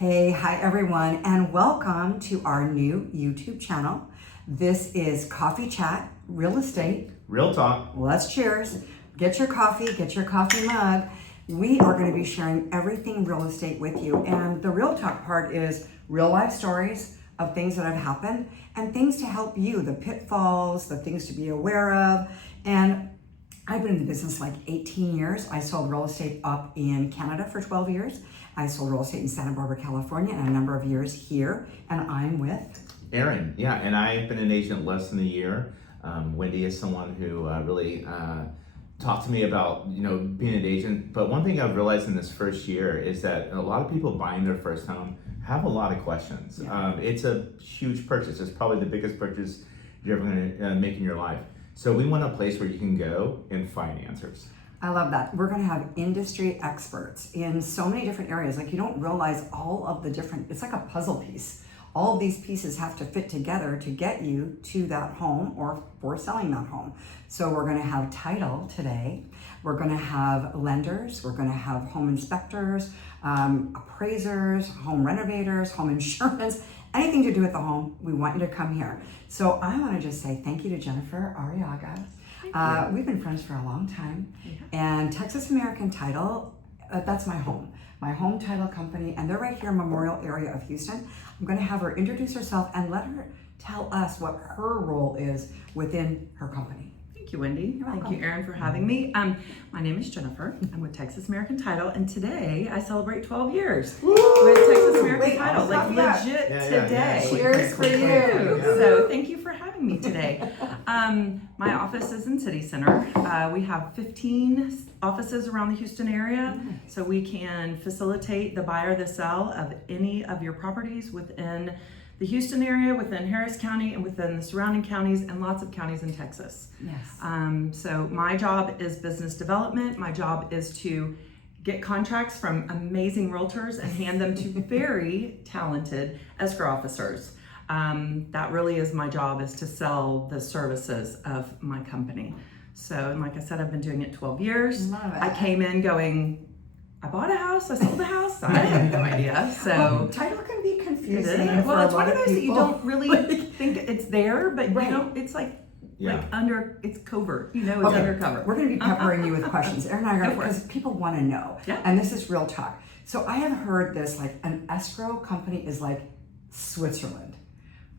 Hi everyone, and welcome to our new YouTube channel. This is Coffee Chat, Real Estate. Real talk. Let's cheers. Get your coffee mug. We are going to be sharing everything real estate with you. And the real talk part is real life stories of things that have happened and things to help you, the pitfalls, the things to be aware of. And I've been in the business like 18 years. I sold real estate up in Canada for 12 years. I sold real estate in Santa Barbara, California, and a number of years here. And I'm with Aaron. Yeah, and I've been an agent less than a year. Wendy is someone who really talked to me about, being an agent. But one thing I've realized in this first year is that a lot of people buying their first home have a lot of questions. Yeah. It's a huge purchase. It's probably the biggest purchase you're ever going to make in your life. So we want a place where you can go and find answers. I love that. We're going to have industry experts in so many different areas. Like, you don't realize all of the different, it's like a puzzle piece. All of these pieces have to fit together to get you to that home or for selling that home. So we're going to have title today. We're going to have lenders. We're going to have home inspectors, appraisers, home renovators, home insurance, anything to do with the home. We want you to come here. So I want to just say thank you to Jennifer Arriaga. We've been friends for a long time. Yeah. And Texas American Title, that's my home title company, and they're right here in Memorial area of Houston. I'm going to have her introduce herself and let her tell us what her role is within her company. Thank you, Wendy. Thank you, Aaron, for having me. My name is Jennifer. I'm with Texas American Title, and today I celebrate 12 years with Texas American Title, like legit today. Cheers for you. So thank you for having me today. My office is in City Center. We have 15 offices around the Houston area, so we can facilitate the buy or the sell of any of your properties within the Houston area, within Harris County, and within the surrounding counties, and lots of counties in Texas. Yes. So my job is business development. My job is to get contracts from amazing realtors and hand them to very talented escrow officers. That really is my job, is to sell the services of my company. So, and like I said, I've been doing it 12 years. Love it. I came in going, I bought a house, I sold a house, I had no idea. So title can be confusing. Well, it's one of those that you don't really like, think it's there, but right. It's like it's covert, it's okay. undercover. We're going to be peppering you with questions. Aaron and I are going to, Go for it. because people want to know. Yeah. And this is real talk. So I have heard this, like an escrow company is like Switzerland.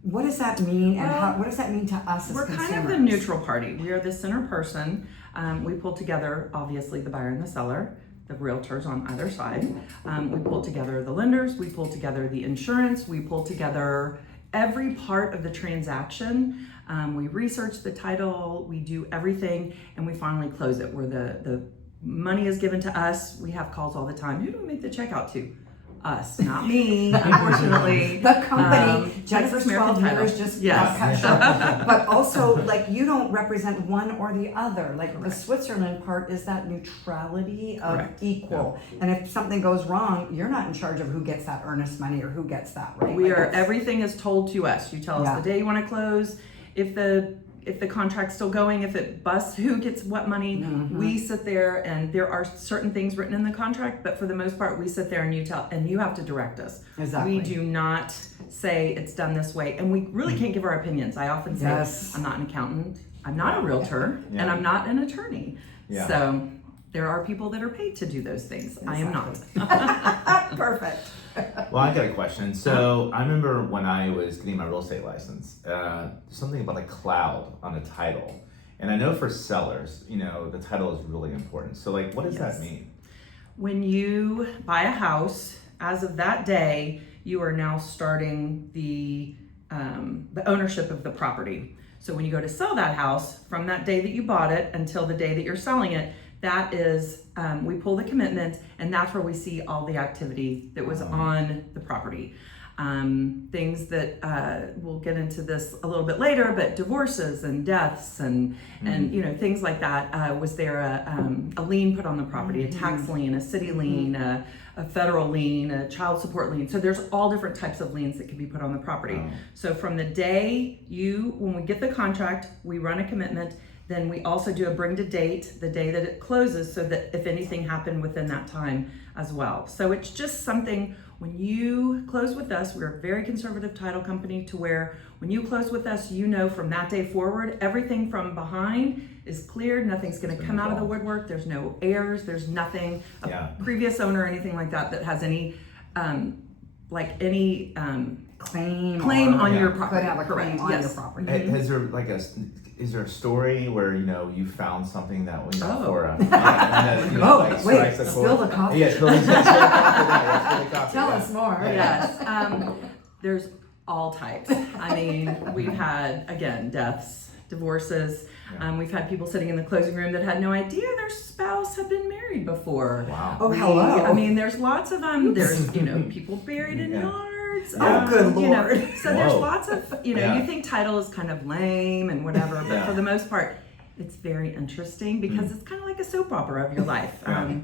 What does that mean, and what does that mean to us as consumers? We're kind of the neutral party. We are the center person. We pull together, obviously, the buyer and the seller, the realtors on either side. We pull together the lenders. We pull together the insurance. We pull together every part of the transaction. We research the title. We do everything, and we finally close it, where the money is given to us. We have calls all the time. Who do we make the check out to? Us, not me, unfortunately. The company, Texas Jennifer's 12 years just got cut short. But also, like, you don't represent one or the other. Like, Correct. the Switzerland part is that neutrality of Correct. equal. Yeah. And if something goes wrong, you're not in charge of who gets that earnest money or who gets that, right? We are, everything is told to us. You tell us the day you want to close, if the contract's still going, if it busts, who gets what money. Mm-hmm. We sit there, and there are certain things written in the contract, but for the most part, we sit there and you have to direct us. Exactly. We do not say it's done this way, and we really can't give our opinions. I often say, I'm not an accountant, I'm not a realtor, and I'm not an attorney. Yeah. So there are people that are paid to do those things. Exactly. I am not. Perfect. Well, I got a question. So I remember when I was getting my real estate license, there's something about a cloud on the title. And I know for sellers, the title is really important. So like, what does that mean? When you buy a house, as of that day, you are now starting the ownership of the property. So when you go to sell that house, from that day that you bought it until the day that you're selling it, that is, we pull the commitment, and that's where we see all the activity that was on the property. Things that, we'll get into this a little bit later, but divorces and deaths and things like that. Was there a lien put on the property, a tax lien, a city lien, a federal lien, a child support lien? So there's all different types of liens that can be put on the property. So from the day when we get the contract, we run a commitment. Then we also do a bring to date, the day that it closes, so that if anything happened within that time as well. So it's just something When you close with us, we're a very conservative title company to where when you close with us, you know from that day forward, everything from behind is cleared. Nothing's going to come out of the woodwork. There's no heirs. There's nothing, a previous owner or anything like that has any, claim on your property. Could have a claim on your property. Has there is there a story where you found something that for spill the coffee. Yeah, spill the coffee. Tell us more. Yes. There's all types. I mean, we've had, again, deaths, divorces. We've had people sitting in the closing room that had no idea their spouse had been married before. Wow. Oh, hello. I mean, there's lots of there's people buried in yards. Oh, good Lord. So there's lots of you think title is kind of lame and whatever, but for the most part, it's very interesting because it's kind of like a soap opera of your life.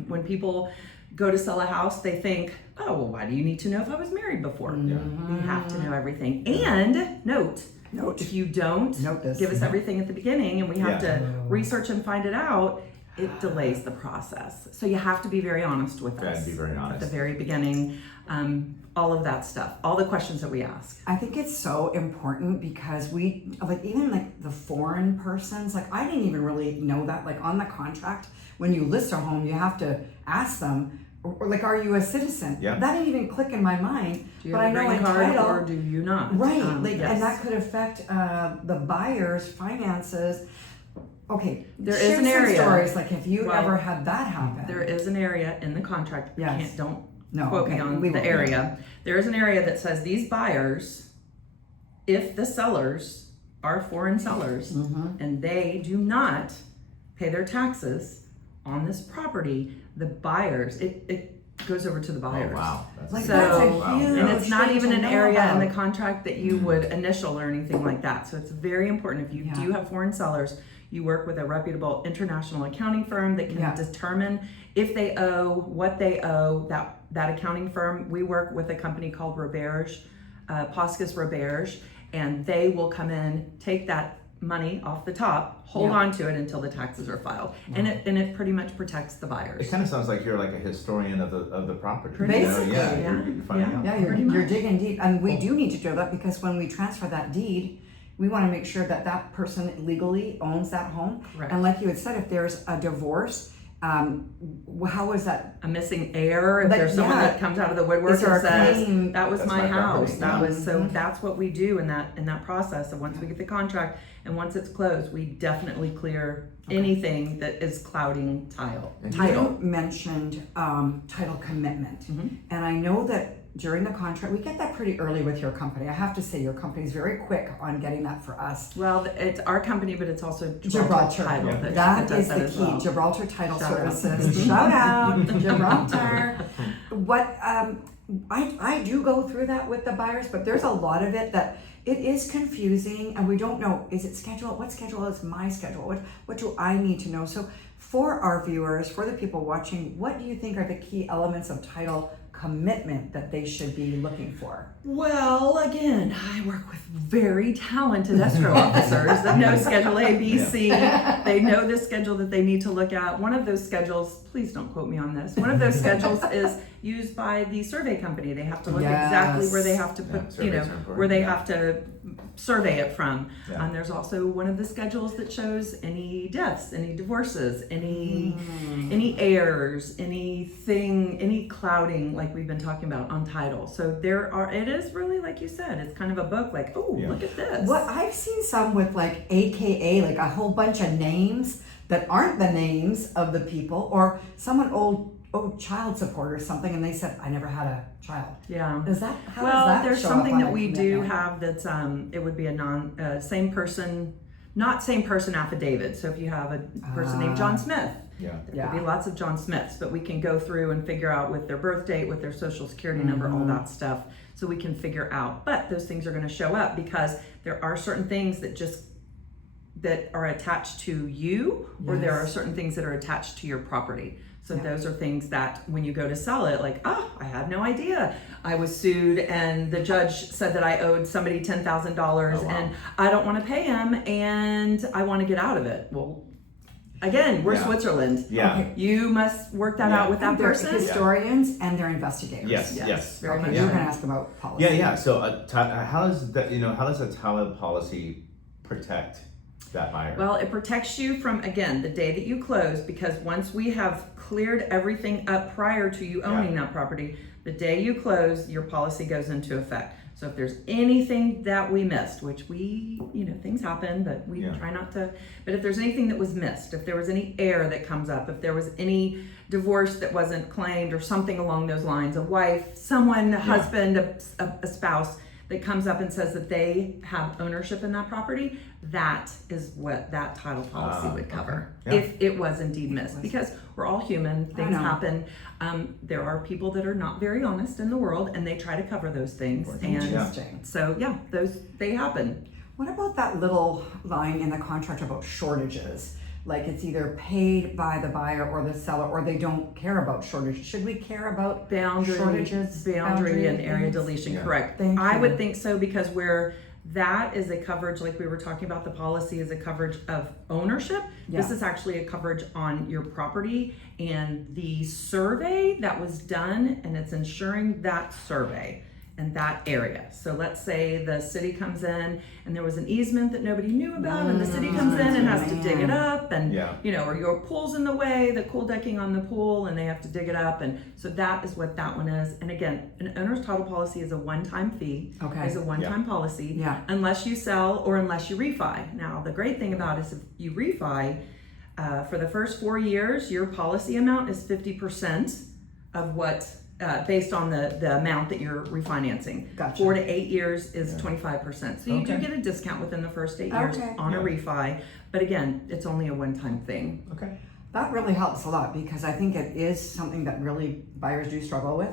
When people go to sell a house, they think, oh, well, why do you need to know if I was married before? You have to know everything. And note, if you don't give us everything at the beginning and we have to research and find it out, it delays the process. So you have to be very honest with us. Be very honest. At the very beginning, all of that stuff, all the questions that we ask. I think it's so important because even the foreign persons, I didn't even really know that, on the contract, when you list a home, you have to ask them, are you a citizen? Yeah. That didn't even click in my mind. Do you have a green card or do you not? Right, and that could affect the buyer's finances. Okay, there is an area. Stories have you ever had that happen? There is an area in the contract. Don't quote me on the area. There is an area that says these buyers, if the sellers are foreign sellers and they do not pay their taxes on this property, the buyers, it goes over to the buyers. Oh, wow. That's a huge and it's not even an area about. in the contract that you would initial or anything like that. So it's very important if you do have foreign sellers, you work with a reputable international accounting firm that can determine if they owe, what they owe. That accounting firm, we work with a company called Roberge, Poscus Roberge, and they will come in, take that money off the top, hold on to it until the taxes are filed, and it pretty much protects the buyers. It kind of sounds like you're like a historian of the property. Basically, you're digging deep, and we do need to do that because when we transfer that deed, we want to make sure that person legally owns that home. Correct. And like you had said, if there's a divorce, how is that? A missing heir, if there's someone that comes out of the woodwork and says, that was my house, that's what we do in that process. And once we get the contract and once it's closed, we definitely clear anything that is clouding title. You mentioned title commitment, and I know that during the contract, we get that pretty early with your company. I have to say, your company is very quick on getting that for us. Well, it's our company, but it's also Gibraltar Title. That is the key. Well. Gibraltar Title Services. Shout out, Gibraltar. What I do go through that with the buyers, but there's a lot of it that it is confusing, and we don't know. Is it scheduled? What schedule is my schedule? What do I need to know? So, for our viewers, for the people watching, what do you think are the key elements of title commitment that they should be looking for? Well, again, I work with very talented escrow officers that know Schedule A, B, C. They know the schedule that they need to look at. One of those schedules, please don't quote me on this, one of those schedules is used by the survey company. They have to look exactly where they have to put, where they have to survey it from. There's also one of the schedules that shows any deaths, any divorces, any heirs, anything, any clouding, like we've been talking about on title. So it is really, like you said, it's kind of a book, look at this. What I've seen some with AKA, a whole bunch of names that aren't the names of the people, or someone old child support or something, and they said, I never had a child. Yeah. Is that how does that there's show something up that on we a do commitment? have that's it would be a same person affidavit. So if you have a person named John Smith, there could be lots of John Smiths, but we can go through and figure out with their birth date, with their social security number, all that stuff, so we can figure out. But those things are going to show up because there are certain things that are attached to you, or there are certain things that are attached to your property. So those are things that when you go to sell it, I had no idea. I was sued and the judge said that I owed somebody $10,000 and I don't want to pay him and I want to get out of it. Well, Again, we're Yeah. Switzerland. Yeah. Okay. You must work that Yeah. out with that They're person. historians and they're investigators. Yes. Very Okay, much. you were so. going to ask about policy. Yeah. So, how does that? How does a title policy protect that buyer? Well, it protects you from, again, the day that you close, because once we have cleared everything up prior to you owning that property, the day you close, your policy goes into effect. So if there's anything that we missed, which we, things happen, but we try not to, but if there's anything that was missed, if there was any error that comes up, if there was any divorce that wasn't claimed or something along those lines, a wife, someone, a husband, a spouse that comes up and says that they have ownership in that property, that is what that title policy would cover if it was indeed missed. Because we're all human, things happen. There are people that are not very honest in the world, and they try to cover those things. Interesting. So they happen. What about that little line in the contract about shortages? Like it's either paid by the buyer or the seller, or they don't care about shortages. Should we care about shortages? Boundary and area things? deletion, correct. Thank I you. would think so, because where that is a coverage, like we were talking about, the policy is a coverage of ownership. This is actually a coverage on your property and the survey that was done, and it's ensuring that survey in that area. So let's say the city comes in and there was an easement that nobody knew about, and the city comes in and has to dig it up, and or your pool's in the way, the cool decking on the pool, and they have to dig it up. And so that is what that one is. And again, an owner's title policy is a one-time fee. Okay. Is a one-time policy. Yeah. Unless you sell or unless you refi. Now, the great thing about it is if you refi, for the first 4 years, your policy amount is 50% of what, based on the amount that you're refinancing. Gotcha. 4 to 8 years is 25%. So you do get a discount within the first 8 years on a refi. But again, it's only a one-time thing. Okay. That really helps a lot, because I think it is something that really buyers do struggle with.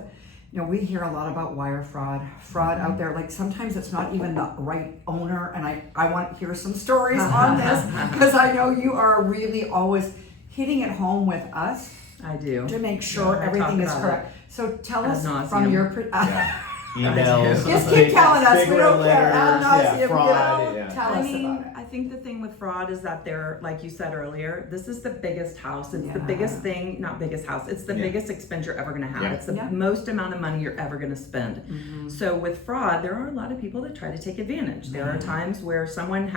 We hear a lot about wire fraud out there. Like sometimes it's not even the right owner, and I want to hear some stories on this, because I know you are really always hitting it home with us. I do. To make sure everything is correct. So tell us from your emails. Just keep telling us. We don't care. Fraud. Tell us about it. I think the thing with fraud is that they're, like you said earlier, this is the biggest house. It's the biggest thing, not biggest house. It's the biggest expense you're ever going to have. It's the most amount of money you're ever going to spend. So with fraud, there are a lot of people that try to take advantage. There are times where someone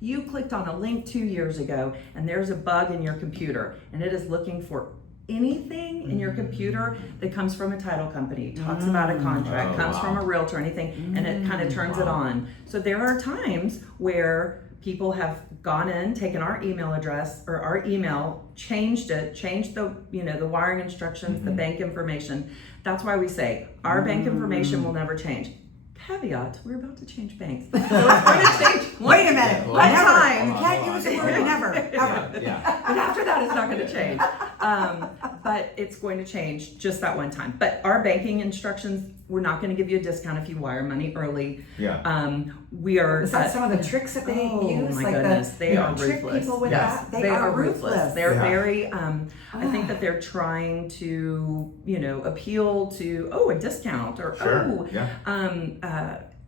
you clicked on a link 2 years ago, and there's a bug in your computer, and it is looking for anything in your computer that comes from a title company, talks about a contract, comes from a realtor, anything, and it kind of turns it on. So there are times where people have gone in, taken our email address or our email, changed the the wiring instructions, the bank information. That's why we say our bank information will never change. Caveat, we're about to change banks. So it's going to change. Wait a minute. One Never. time. You can't use the word never. Ever. But after that, it's not going to change. But it's going to change just that one time. But our banking instructions, we're not going to give you a discount if you wire money early. We are. Is that some of the tricks that they use? Oh my goodness, they are ruthless. People with that? They are ruthless. They're very. I think Ah. that they're trying to, appeal to a discount or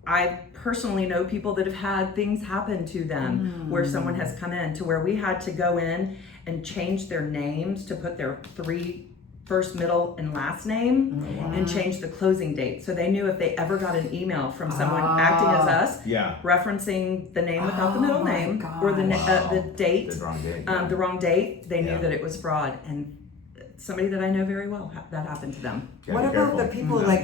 I personally know people that have had things happen to them where someone has come in to where we had to go in and change their names to put their 3 first, middle, and last name and change the closing date. So they knew if they ever got an email from someone acting as us, referencing the name without the middle name or the date, the wrong date, they knew that it was fraud. And somebody that I know very well, that happened to them. What about the people they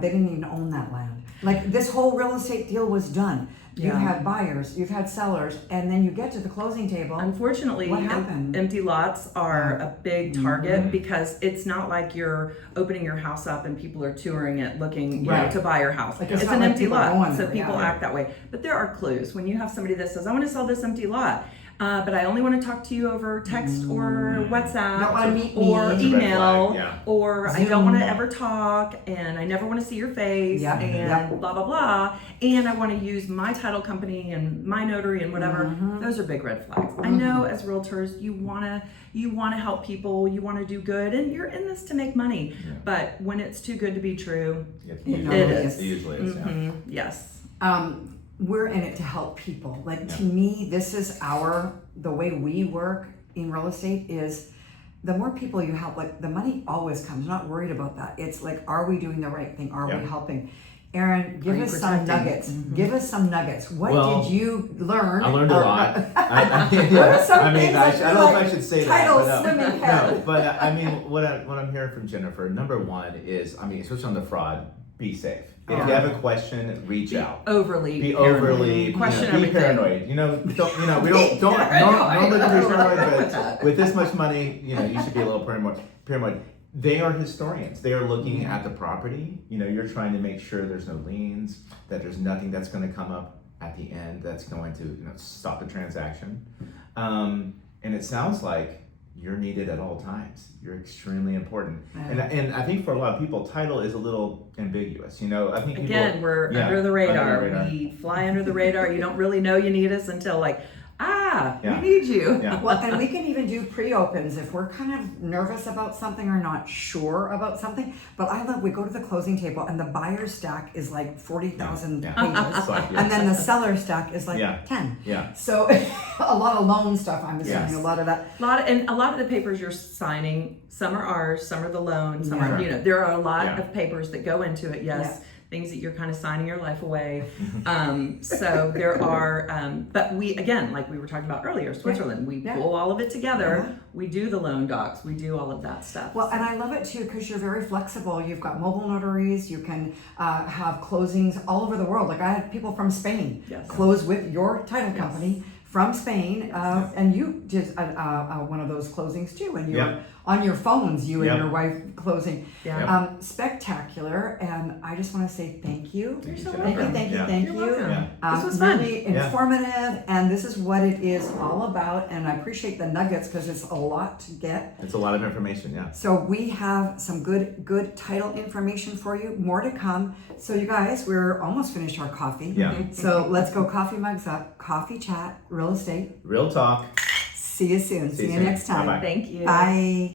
didn't even own that land? Like this whole real estate deal was done. You've had buyers, you've had sellers, and then you get to the closing table. Unfortunately, what happened? Empty lots are a big target because it's not like you're opening your house up and people are touring it looking to buy your house. Like it's not an like empty people lot, going so there, people act that way. But there are clues. When you have somebody that says, I want to sell this empty lot, but I only want to talk to you over text or WhatsApp Don't want to meet or me. email or Zoom. I don't want to ever talk and I never want to see your face and blah, blah, blah. And I want to use my title company and my notary and whatever. Those are big red flags. I know as realtors, you want to help people, you want to do good, and you're in this to make money. But when it's too good to be true, it is. It usually is. Yes. We're in it to help people. Like to me, this is the way we work in real estate is the more people you help, like the money always comes. I'm not worried about that. It's like, are we doing the right thing? Are we helping? Aaron, give us some nuggets. Give us some nuggets. What did you learn? I learned a lot. I don't know if I should say that. But I mean, what I'm hearing from Jennifer, number one is, I mean, especially on the fraud, be safe. If you have a question, reach out. Be overly question be everything. Paranoid. We don't look at be paranoid, but with this much money, you should be a little paranoid. They are historians. They are looking at the property. You're trying to make sure there's no liens, that there's nothing that's going to come up at the end that's going to stop the transaction. And it sounds like you're needed at all times. You're extremely important. And I think for a lot of people, title is a little ambiguous. I think we're under the radar. We fly under the radar. You don't really know you need us until we need you. Yeah. Well, and we can even do pre-opens if we're kind of nervous about something or not sure about something. But I love, we go to the closing table and the buyer's stack is like 40,000 pages. And then the seller stack is like 10. Yeah. So a lot of loan stuff, I'm assuming, a lot of that. A lot of the papers you're signing, some are ours, some are the loan, some are, there are a lot of papers that go into it, things that you're kind of signing your life away. So there are, but we, again, like we were talking about earlier, Switzerland, we pull all of it together. We do the loan docs, we do all of that stuff. Well, and I love it too, because you're very flexible. You've got mobile notaries, you can have closings all over the world. Like I had people from Spain close with your title company from Spain, and you did one of those closings too, and you're on your phones, you and your wife closing. Spectacular, and I just want to say thank you. You're so Thank you. This was fun. Really informative, and this is what it is all about, and I appreciate the nuggets because it's a lot to get. It's a lot of information, So we have some good title information for you, more to come. So you guys, we're almost finished our coffee. So let's go coffee mugs up, coffee chat, real estate. Real talk. See you soon. See you next time. Bye-bye. Thank you. Bye.